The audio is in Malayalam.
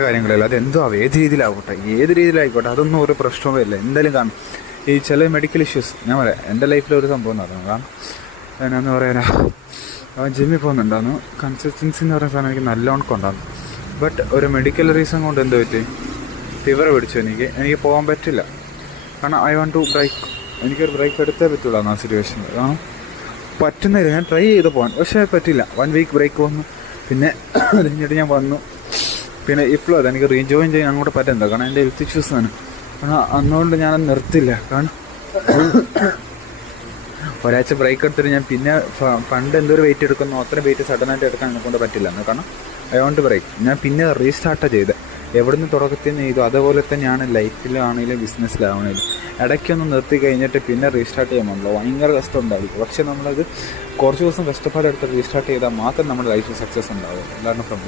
കാര്യങ്ങളില്ല, അതെന്തോ ഏത് രീതിയിലാവട്ടെ, ഏത് രീതിയിലായിക്കോട്ടെ, അതൊന്നും ഒരു പ്രശ്നവുമില്ല. എന്തായാലും കാണും ഈ ചില മെഡിക്കൽ ഇഷ്യൂസ്. ഞാൻ പറയാം, എൻ്റെ ലൈഫിലൊരു സംഭവം നടന്നു. കാരണം എന്നാന്ന് പറയാനാ, അവൻ ജിമ്മിൽ പോകുന്നുണ്ടായിരുന്നു. കൺസിസ്റ്റൻസി എന്ന് പറയുന്ന സാധനം എനിക്ക് നല്ലോണം കൊണ്ടായിരുന്നു. ബട്ട് ഒരു മെഡിക്കൽ റീസൺ കൊണ്ട് എന്ത് പറ്റി, ഫീവർ പിടിച്ചു. എനിക്ക് പോകാൻ പറ്റില്ല. കാരണം ഐ വാണ്ട് ടു ബ്രേക്ക്. എനിക്കൊരു ബ്രേക്ക് എടുത്തേ പറ്റുള്ളൂ ആ സിറ്റുവേഷനിൽ. കാരണം പറ്റുന്നില്ല. ഞാൻ ട്രൈ ചെയ്ത് പോകാൻ, പക്ഷേ പറ്റില്ല. 1 വീക്ക് ബ്രേക്ക് വന്നു. പിന്നെ അത് കഴിഞ്ഞിട്ട് ഞാൻ വന്നു. പിന്നെ ഇപ്പോഴും അത് എനിക്ക് റീജോയിൻ ചെയ്യാൻ അങ്ങോട്ട് പറ്റുന്നില്ല. കാരണം എൻ്റെ ഹെൽത്ത് ഇഷ്യൂസാണ്. കാരണം അന്നുകൊണ്ട് ഞാൻ നിർത്തില്ല. കാരണം ഒരാഴ്ച ബ്രേക്ക് എടുത്തിട്ട് ഞാൻ പിന്നെ പണ്ട് എന്തൊരു വെയിറ്റ് എടുക്കുന്നു അത്രയും വെയിറ്റ് സഡനായിട്ട് എടുക്കാൻ എന്നെക്കൊണ്ട് പറ്റില്ല. കാരണം ഐ വാണ്ട് ബ്രേക്ക്. ഞാൻ പിന്നെ റീസ്റ്റാർട്ടാണ് ചെയ്തത്. എവിടുന്ന് തുടക്കത്തിൽ നിന്ന് ചെയ്തു അതേപോലെ തന്നെയാണ് ലൈഫിലാണെങ്കിലും ബിസിനസ്സിലാവണമെങ്കിലും. ഇടയ്ക്കൊന്ന് നിർത്തി കഴിഞ്ഞിട്ട് പിന്നെ റീസ്റ്റാർട്ട് ചെയ്യാൻ പറ്റില്ല. ഭയങ്കര കഷ്ടം ഉണ്ടാവില്ല. പക്ഷേ നമ്മളത് കുറച്ച് ദിവസം കഷ്ടപ്പാടെടുത്ത് റീസ്റ്റാർട്ട് ചെയ്താൽ മാത്രം നമ്മുടെ ലൈഫിൽ സക്സസ് ഉണ്ടാവും. എല്ലാവരും ഫ്രം